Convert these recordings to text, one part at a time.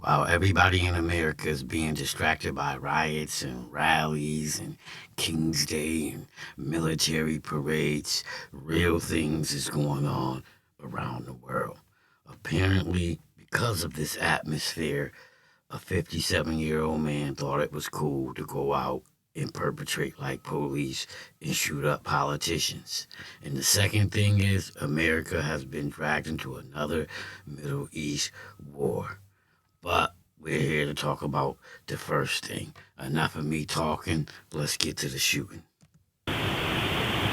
While everybody in America is being distracted by riots and rallies and King's Day and military parades, real things is going on around the world. Apparently, because of this atmosphere, a 57-year-old man thought it was cool to go out and perpetrate like police and shoot up politicians. And the second thing is, America has been dragged into another Middle East war. But we're here to talk about the first thing. Enough of me talking. Let's get to the shooting.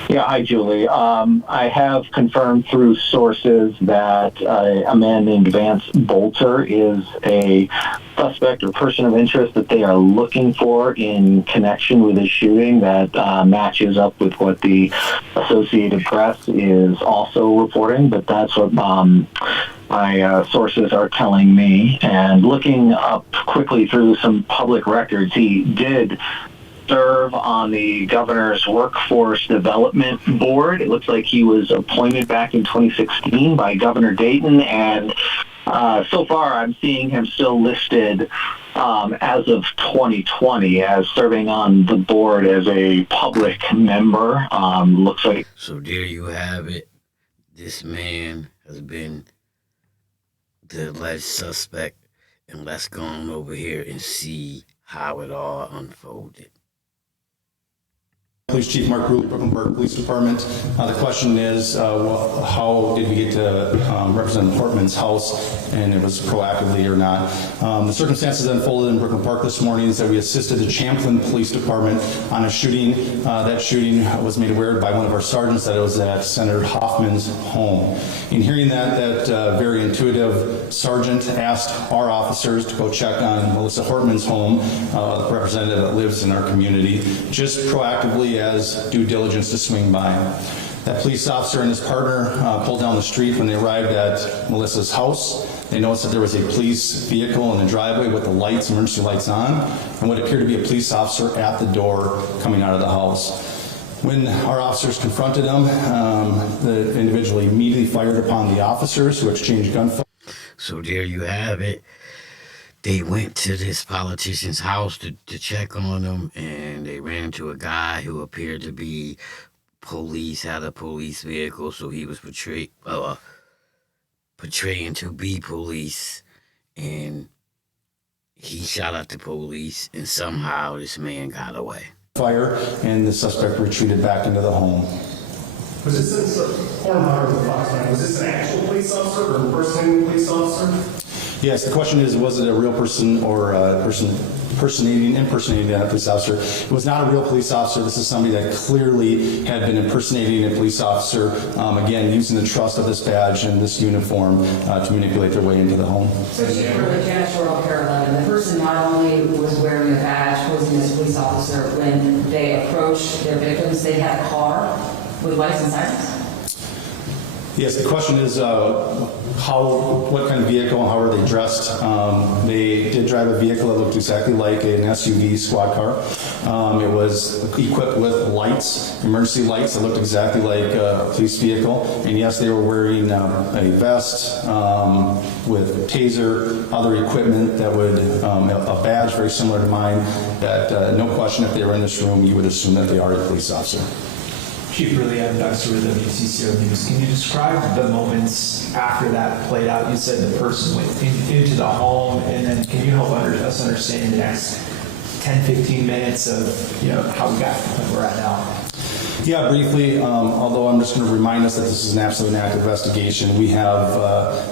Yeah, hi, Julie. I have confirmed through sources that a man named Vance Boelter is a suspect or person of interest that they are looking for in connection with this shooting that matches up with what the Associated Press is also reporting, but that's what my sources are telling me. And looking up quickly through some public records, he did serve on the governor's workforce development board. It looks like he was appointed back in 2016 by Governor Dayton, and so far I'm seeing him still listed as of 2020 as serving on the board as a public member. Looks like. So there you have it. This man has been the alleged suspect, and let's go on over here and see how it all unfolded. Police Chief Mark Ruley, Brooklyn Park Police Department. The question is, how did we get to represent Hortman's house, and it was proactively or not. The circumstances that unfolded in Brooklyn Park this morning is that we assisted the Champlin Police Department on a shooting. That shooting was made aware by one of our sergeants that it was at Senator Hoffman's home. In hearing that very intuitive sergeant asked our officers to go check on Melissa Hortman's home, the representative that lives in our community, just proactively as due diligence to swing by. That police officer and his partner pulled down the street. When they arrived at Melissa's house, they noticed that there was a police vehicle in the driveway with the lights, emergency lights on, and what appeared to be a police officer at the door coming out of the house. When our officers confronted him, the individual immediately fired upon the officers, who exchanged gunfire. So there you have it. They went to this politician's house to check on him, and they ran into a guy who appeared to be police, had a police vehicle, so he was portraying to be police, and he shot at the police, and somehow this man got away. Fire, and the suspect retreated back into the home. Was this an actual police officer or impersonating a police officer? Yes, the question is, was it a real person or a person impersonating a police officer? It was not a real police officer. This is somebody that clearly had been impersonating a police officer, again, using the trust of this badge and this uniform to manipulate their way into the home. So Chief, for the janitorial parallel, the person not only was wearing a badge, posing as a police officer, when they approached their victims, they had a car with lights and sirens? Yes, the question is what kind of vehicle and how are they dressed? They did drive a vehicle that looked exactly like an SUV squad car. It was equipped with lights, emergency lights that looked exactly like a police vehicle. And yes, they were wearing a vest with taser, other equipment that would, a badge very similar to mine, that no question if they were in this room, you would assume that they are a police officer. Chief Ridley, I'm Dr. with WTCO News. Can you describe the moments after that played out? You said the person went into the home, and then can you help us understand the next 10, 15 minutes of how we got to the point we're at now? Yeah, briefly, although I'm just going to remind us that this is an absolute active investigation. We have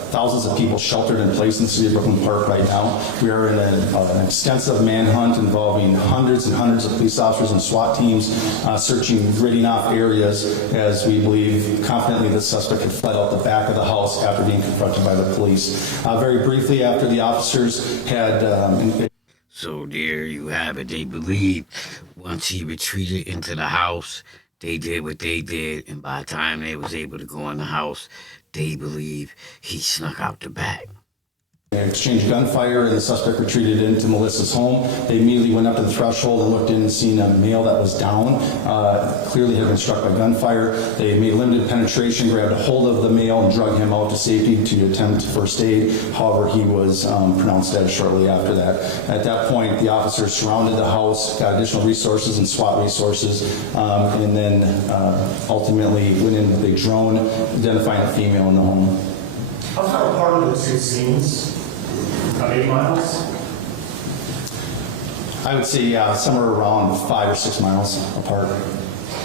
thousands of people sheltered in place in the city of Brooklyn Park right now. We are in an extensive manhunt involving hundreds and hundreds of police officers and SWAT teams searching, gridding off areas as we believe confidently the suspect had fled out the back of the house after being confronted by the police. Very briefly, after the officers had... So there you have it. They believe once he retreated into the house, they did what they did, and by the time they was able to go in the house, they believe he snuck out the back. They exchanged gunfire, and the suspect retreated into Melissa's home. They immediately went up to the threshold and looked in and seen a male that was down, clearly had been struck by gunfire. They made limited penetration, grabbed a hold of the male, and drug him out to safety to attempt first aid. However, he was pronounced dead shortly after that. At that point, the officers surrounded the house, got additional resources and SWAT resources, and then ultimately went in with a drone, identifying a female in the home. How far apart are the two scenes? About 8 miles? I would say somewhere around 5 or 6 miles apart.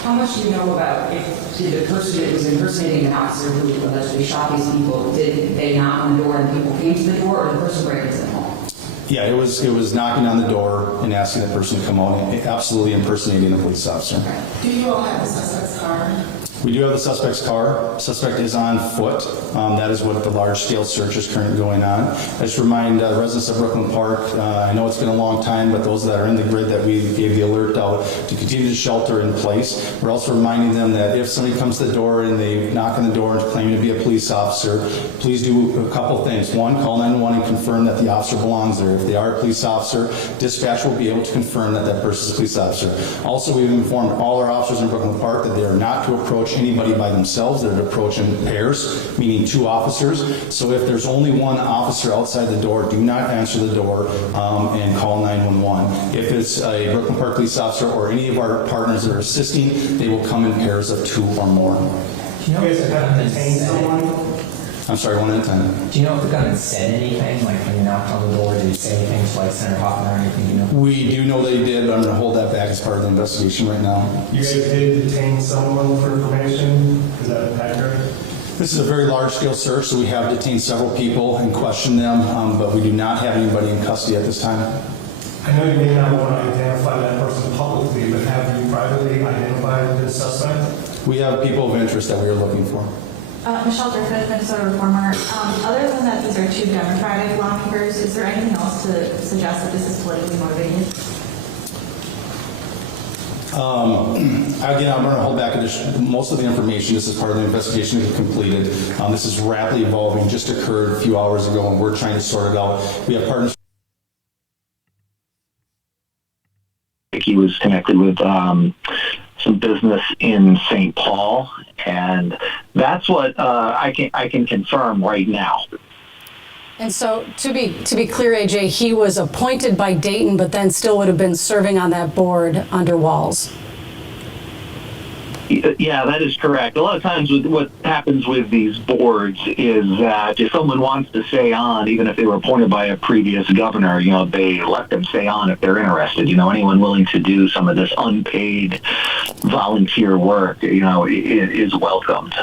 How much do you know about if the person that was impersonating an officer who allegedly shot these people, did they knock on the door and people came to the door, or the person break into the home? Yeah, it was knocking on the door and asking the person to come out, and absolutely impersonating a police officer. Do you all have the suspect's car? We do have the suspect's car. Suspect is on foot. That is what the large-scale search is currently going on. I just remind residents of Brooklyn Park, I know it's been a long time, but those that are in the grid that we gave the alert out to continue to shelter in place. We're also reminding them that if somebody comes to the door and they knock on the door and claim to be a police officer, please do a couple things. One, call 911 and confirm that the officer belongs there. If they are a police officer, dispatch will be able to confirm that that person is a police officer. Also, we've informed all our officers in Brooklyn Park that they are not to approach anybody by themselves. They're to approach in pairs, meaning 2 officers. So if there's only 1 officer outside the door, do not answer the door and call 911. If it's a Brooklyn Park police officer or any of our partners that are assisting, they will come in pairs of 2 or more. You know, is it going to detain someone? I'm sorry, 1 at a time. Do you know if the gunman said anything? Like when you knocked on the door, did he say anything to like Senator Hoffman or anything? You know? We do know that he did, but I'm going to hold that back as part of the investigation right now. You guys did detain someone for information? Is that accurate? This is a very large-scale search, so we have detained several people and questioned them, but we do not have anybody in custody at this time. I know you may not want to identify that person publicly, but have you privately identified the suspect? We have people of interest that we are looking for. Michelle Griffith, Minnesota Reformer. Other than that, these are 2 Democratic lawmakers. Is there anything else to suggest that this is politically motivated? Again, I'm going to hold back most of the information. This is part of the investigation that we completed. This is rapidly evolving, just occurred a few hours ago, and we're trying to sort it out. We have partners. He was connected with some business in St. Paul, and that's what I can confirm right now. And so, to be clear, AJ, he was appointed by Dayton, but then still would have been serving on that board under Walls. Yeah, that is correct. A lot of times what happens with these boards is that if someone wants to stay on, even if they were appointed by a previous governor, they let them stay on if they're interested. Anyone willing to do some of this unpaid volunteer work, is welcomed.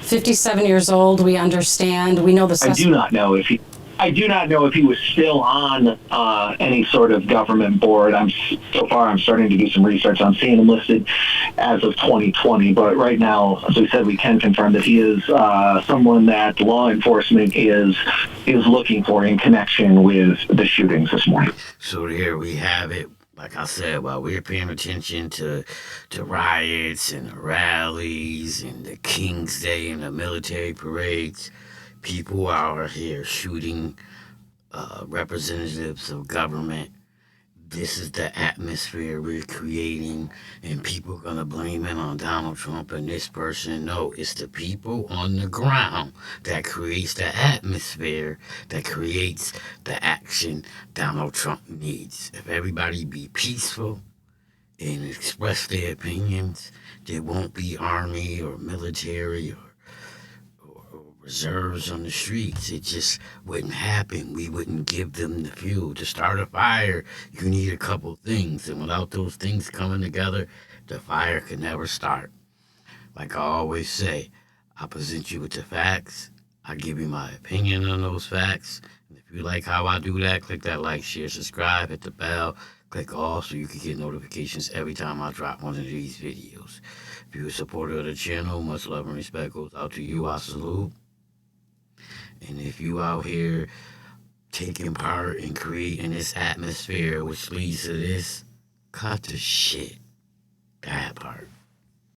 57 years old, we understand. We know the suspect. I do not know if he was still on any sort of government board. So far I'm starting to do some research. I'm seeing him listed as of 2020, but right now, as we said, we can confirm that he is someone that law enforcement is looking for in connection with the shootings this morning. So there we have it. Like I said, while we're paying attention to riots and rallies and the King's Day and the military parades, people are here shooting representatives of government. This is the atmosphere we're creating, and people are going to blame it on Donald Trump and this person. No, it's the people on the ground that creates the atmosphere, that creates the action Donald Trump needs. If everybody be peaceful and express their opinions, there won't be army or military or reserves on the streets. It just wouldn't happen. We wouldn't give them the fuel. To start a fire, you need a couple things, and without those things coming together, the fire can never start. Like I always say, I present you with the facts. I give you my opinion on those facts. And if you like how I do that, click that like, share, subscribe, hit the bell, click all so you can get notifications every time I drop one of these videos. If you're a supporter of the channel, much love and respect goes out to you. I salute. And if you out here taking part in creating this atmosphere which leads to this, cut the shit. That part.